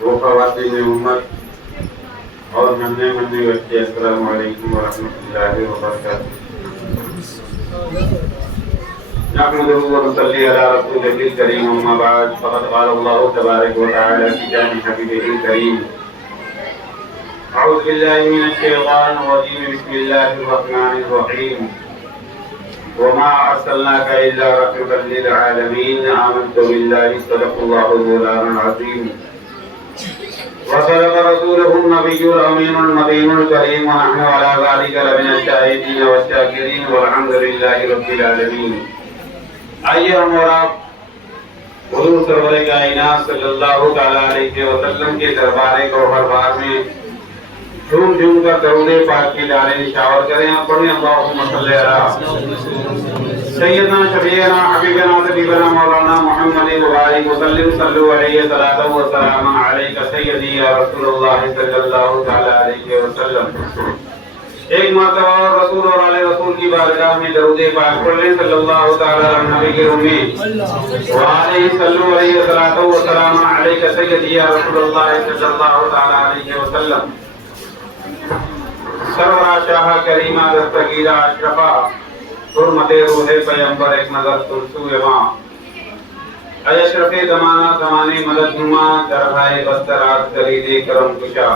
وہ خواتین امت اور ننھے منھے بچے، السلام علیکم ورحمۃ اللہ وبرکاتہ۔ نحمده ونصلي على رسوله الكريم، اما بعد فقد قال الله تبارك وتعالى في شان حبيبه الكريم: اعوذ بالله من الشيطان الرجيم، بسم الله الرحمن الرحيم، وما ارسلناك الا رحمة للعالمين، آمنت بالله صدق الله مولانا العظيم وصدق رسوله النبي الأمين المبين الكريم، ونحن على ذلك لمن الشاهدين والشاكرين، والحمد لله رب العالمين۔ آئیے ہم اور آپ حضور سرور کائنات صلی اللہ تعالیٰ علیہ وسلم کے دربار گوہر بار میں جھوم جھوم کر درود پاک کی ڈالیں نشاور کریں اور پڑھیں اللہم صلی علی سیدنا شفیعنا حبیبنا طبیبنا مولانا محمد وبارک وسلم، صلو علیہ صلاۃ و سلام علیک سیدی یا رسول اللہ صلی اللہ تعالیٰ علیہ وسلم۔ ایک مرتبہ اور رسول اور آل رسول کی بارگاہ میں درود پاک پڑھ لیں، صلی اللہ تعالیٰ علی نبی کے رومی وعلیہ صلو علیہ صلاۃ و سلام علیک سیدی یا رسول اللہ صلی اللہ تعالیٰ علیہ وسلم۔ سرورہ شاہ کریمہ دستگیرہ اشرفہ حرمت روح پیمبر ایک نظر ترسو ماں، اے اشرف زمانہ زمانے مدد نما، درگاہ بسترات کلید کرم کشا،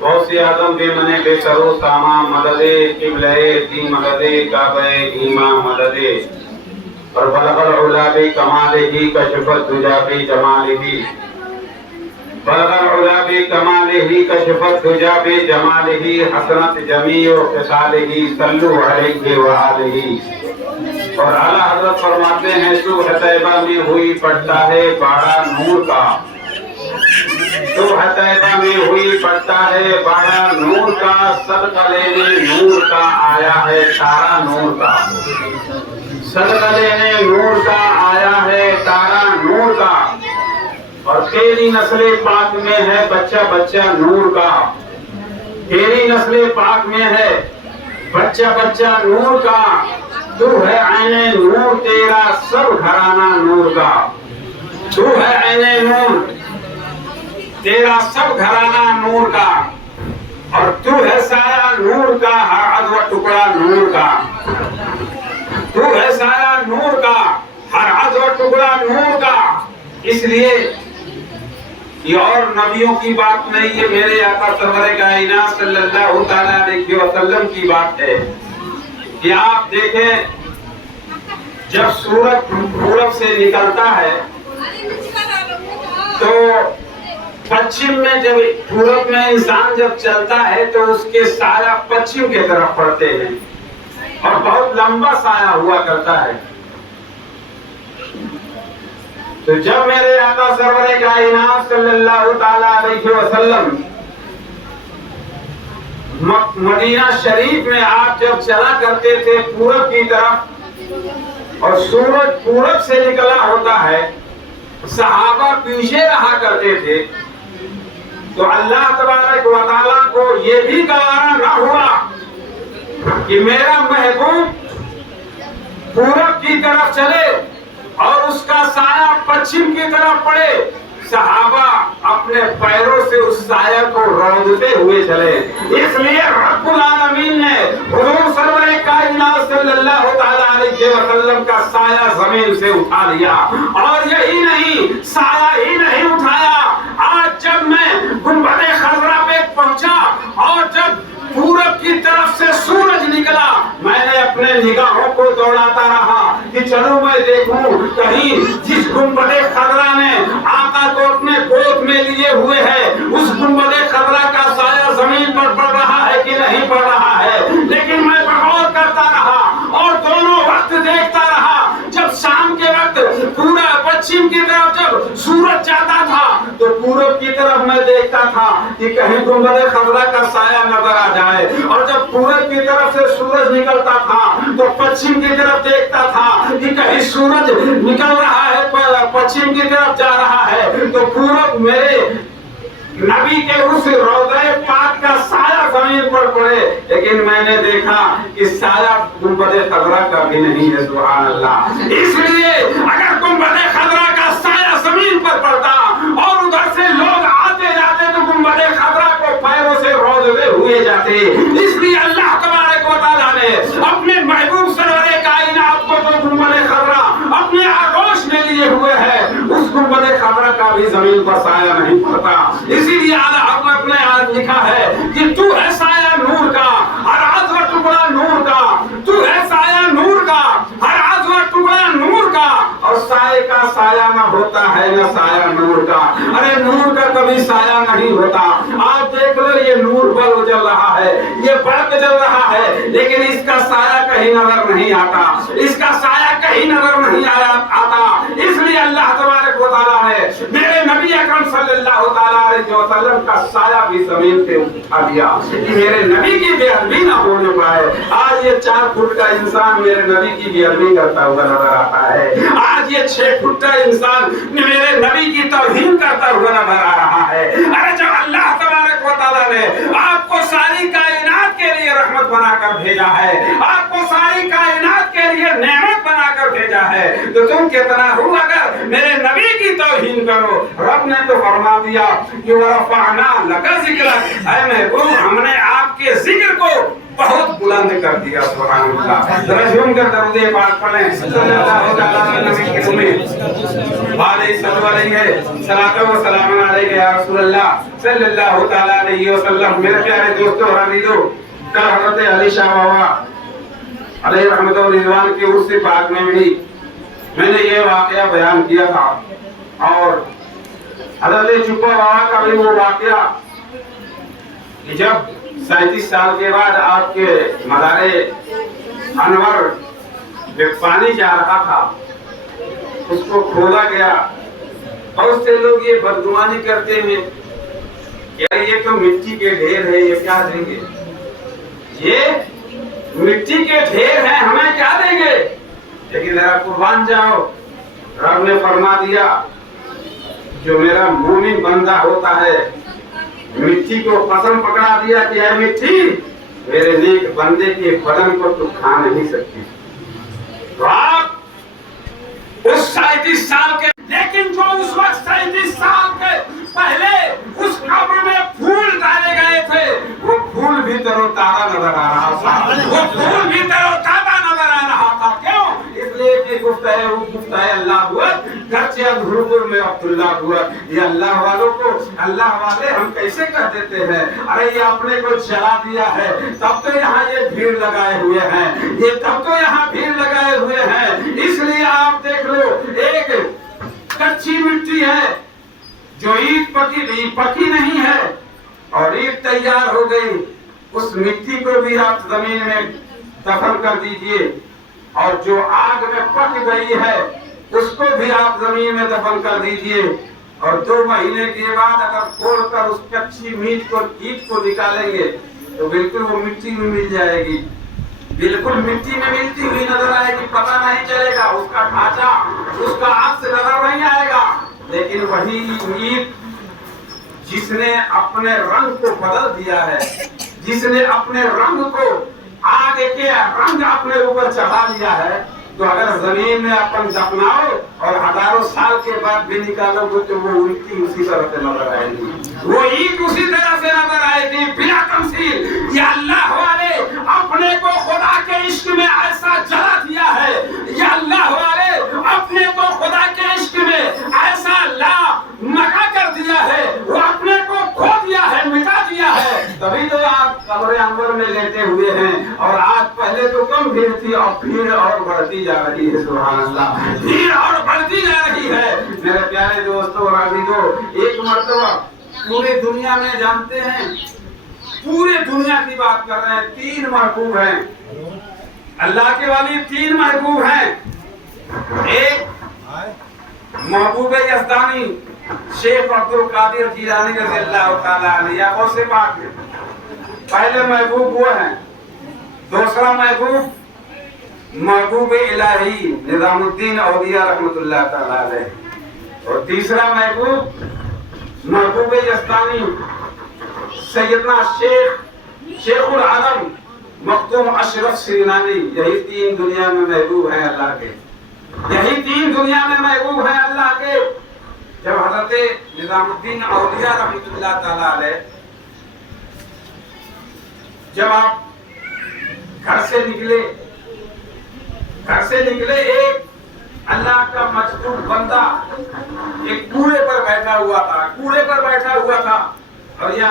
غوث اعظم بے منے بے سرو ساما، مدد قبلہ دی مدد کعبہ ایما مدد، اور بلغ العلا بکمالہ کشفت دجا بجمالہ، بلغ العلا بکمالہ کشفت دجا بجمالہ، حسنت جمیع خصالہ صلو علیہ وآلہ۔ اور اعلیٰ حضرت فرماتے ہیں صبح طیبہ میں ہوئی پڑتا ہے باڑا نور کا، صبح طیبہ میں ہوئی پڑتا ہے باڑا نور کا، صدقہ لینے نور کا آیا ہے تارا نور کا، صدقہ لینے نور کا آیا ہے تارا نور کا، اور تیری نسل پاک میں ہے بچہ بچہ نور کا، تیری نسل پاک میں ہے بچہ بچہ نور کا، تو ہے عین نور تیرا سب گھرانہ نور کا، تو ہے عین نور تیرا سب گھرانہ نور کا، اور تو ہے سایہ نور کا ہر عضو ٹکڑا نور کا، تو ہے سایہ نور کا ہر عضو ٹکڑا نور کا۔ اس لیے یہ اور نبیوں کی بات نہیں، یہ میرے آقا سرور کائنات صلی اللہ تعالیٰ علیہ وسلم کی بات ہے کہ آپ دیکھیں جب سورج پورب سے نکلتا ہے تو پچھم میں، جب پورب میں انسان جب چلتا ہے تو اس کے سایہ پچھم کی طرف پڑتے ہیں اور بہت لمبا سایہ ہوا کرتا ہے۔ تو جب میرے آقا سرور کائنات صلی اللہ تعالیٰ علیہ وسلم مدینہ شریف میں آپ جب چلا کرتے تھے پورب کی طرف اور سورج پورب سے نکلا ہوتا ہے، صحابہ پیچھے رہا کرتے تھے، تو اللہ تبارک و تعالیٰ کو یہ بھی گوارا نہ ہوا کہ میرا محبوب پورب کی طرف چلے اور اس کا سایہ پچھم کی طرف پڑے، صحابہ اپنے پیروں سے اس سایہ کو رونگتے ہوئے چلے۔ اس لیے رب العالمین نے حضور سرور کائنات صلی اللہ تعالیٰ علیہ وسلم کا سایہ زمین سے اٹھا لیا، اور یہی نہیں، سایہ ہی نہیں اٹھایا، آج جب میں گنبد خضرا پہ پہنچا اور جب پورب کی طرف سے سورج نکلا، میں نے اپنے نگاہوں کو دوڑاتا رہا کہ چلو میں دیکھوں کہیں جس گنبد خضرا نے آقا کو اپنے گود میں لیے ہوئے ہے اس گنبد خضرا کا سایہ زمین پر پڑ رہا ہے کہ نہیں پڑ رہا ہے۔ لیکن میں غور کرتا رہا اور دونوں وقت دیکھتا رہا۔ جب شام کے وقت پورا پچھم کی طرف جب سورج جاتا تھا تو پورب کی طرف میں دیکھتا تھا کہ کہیں گنبد خضرا کا سایہ نظر آ جائے، اور جب پورب کی طرف سے سورج نکلتا تھا تو پچھم کی طرف دیکھتا تھا کہ کہیں سورج نکل رہا ہے پچھم کی طرف جا رہا ہے تو پورب میرے نبی کے اس روضہ پاک کا سایہ زمین پر پڑے، لیکن میں نے دیکھا کہ سایہ گنبد خضرا کا بھی نہیں ہے، سبحان اللہ۔ اس لیے اگر گنبد خضرا کا سایہ زمین پر پڑتا اور ادھر سے भी जमीन पर साया नहीं पड़ता। इसीलिए आला हज़रत ने आज लिखा है कि तू है साया नूर का, हर आज़ व टुकड़ा नूर का, तू है साया नूर का, हर आज़ व टुकड़ा नूर का, और साये का साया न होता है न साया नूर का। अरे नूर का कभी साया नहीं होता। आप देख लो ये नूर बल्ब जल रहा है, ये बल्ब जल रहा है, लेकिन इसका साया कहीं नजर नहीं आता, इसका साया कहीं नजर नहीं आता। इसलिए अल्लाह तबारक व तआला ने मेरे नबी अकरम सल्लल्लाहु अलैहि वसल्लम का साया भी जमीन पे उठा दिया कि मेरे नबी की बेअदबी ना होने पाए। आज ये 4 फुट का इंसान मेरे नबी की बेअदबी करता हुआ नजर आता है। आज ये 6 फुट का इंसान मेरे नबी की तौहीन करता हुआ नजर आ रहा है। अरे जब अल्लाह तबारक व तआला ने आपको सारी कायनात के लिए रहमत बनाकर भेजा है, आपको सारी कायनात के लिए नेमत बनाकर भेजा है, तो तुम कितना हो अगर मेरे नबी की तौहीन करो। रब ने तो फरमा दिया कि वरफ़अना लका ज़िक्रक, ऐ महबूब हमने आपके जिक्र को बहुत बुलंद कर दिया। सुभान अल्लाह। जरा झूम कर दरूद पाक पढ़ें सल्लल्लाहु अलैहि व सल्लम या रसूल अल्लाह सल्लल्लाहु अलैहि वसल्लम। मेरे प्यारे दोस्तों और अजीजों, कल हज़रत अली शाह बाबा अलैहि रहमत व रिज़वान के उर्स पाक में भी मैंने ये वाकया बयान किया था, और हज़रत चुप्पा बाबा का भी वो वाकया कि जब 37 साल के बाद आपके मदारे अनवर में पानी जा रहा था, उसको खोदा गया, और उससे लोग ये बदगुमानी करते हैं यार ये तो मिट्टी के ढेर है, ये क्या देंगे, ये मिट्टी के ढेर है, हमें क्या देंगे। लेकिन जरा कुर्बान जाओ, रब ने फरमा दिया जो मेरा मोमिन बंदा होता है, मिट्टी को कसम पकड़ा दिया कि है मिट्टी मेरे नेक बंदे के बदन को तू खा नहीं सकती। तो आप उस 37 साल के, लेकिन जो उस वक्त 37 साल के पहले उस कब्र में फूल डाले गए थे, वो फूल भी तरोताजा नजर आ रहा था, वो फूल भी तरोताजा नजर आ रहा था। क्यों? इसलिए कि गुफ्ताए अल्लाह हुआ, गच्चे अधूरपुर में अब्दुल्लाह हुआ। ये अल्लाह वालों को अल्लाह वाले हम कैसे कह देते हैं। अरे ये अपने को जला दिया है, तब तो यहाँ ये भीड़ लगाए हुए हैं, ये तब तो यहाँ भीड़ लगाए हुए हैं। इसलिए आप देख लो, एक कच्ची मिट्टी है जो ईंट पकी नहीं है, और ईंट तैयार हो गई, उस मिट्टी को भी आप जमीन में दफन कर दीजिए, और जो आग में पक गई है उसको भी आप जमीन में दफन कर दीजिए, और 2 महीने के बाद अगर खोलकर उस कच्ची ईंट को निकालेंगे तो बिल्कुल वो मिट्टी में मिल जाएगी, बिल्कुल मिट्टी में मिलती हुई नजर आएगी, पता नहीं चलेगा, उसका ढांचा उसका अक्स नजर नहीं आएगा। लेकिन वही ईंट जिसने अपने रंग को बदल दिया है, जिसने अपने रंग को आग के रंग अपने ऊपर चढ़ा लिया है, तो अगर जमीन में अपन दफनाओ और हजारों साल के बाद भी निकालोगे तो वो मिट्टी उसी तरह से नजर आएगी, वो ईंट उसी तरह से नजर आएगी, बिना तमसील। ये अल्लाह वाले अपने को खुदा के इश्क में ऐसा जला दिया है, ये अल्लाह वाले अपने को खुदा के इश्क में ऐसा ला मका कर दिया है, वो अपने को खो दिया है, मिटा दिया है। तभी तो आप कब्र अंबर में लेटे हुए हैं, और आज पहले तो कम भीड़ थी, और भीड़ और बढ़ती जा रही है। सुभान अल्लाह, भीड़ और बढ़ती जा रही है। मेरे प्यारे दोस्तों और अजीजों, एक मर्तबा पूरी दुनिया में जानते हैं, पूरी दुनिया की बात कर रहे हैं, 3 महबूब हैं अल्लाह के वाली, 3 महबूब हैं। एक महबूब यज़दानी शेख अब्दुल कादिर जीलानी रज़ियल्लाहु ताला अन्हु, या गौसे पाक में पहले महबूब वो हैं। दूसरा महबूब महबूब इलाही निजामुद्दीन औलिया रहमतुल्लाह ताला अलैह, और तीसरा महबूब महबूब यज़दानी सैयदना शेखुल आलम मखदूम अशरफ सीनानी। यही 3 दुनिया में महबूब हैं अल्लाह के, यही 3 दुनिया में महबूब हैं अल्लाह के। जब हज़रत निजामुद्दीन औलिया रहमतुल्लाह ताला अलैह, जब आप घर से निकले एक अल्लाह का मजबूत बंदा एक कूड़े पर बैठा हुआ था, कूड़े पर बैठा हुआ था, और यहाँ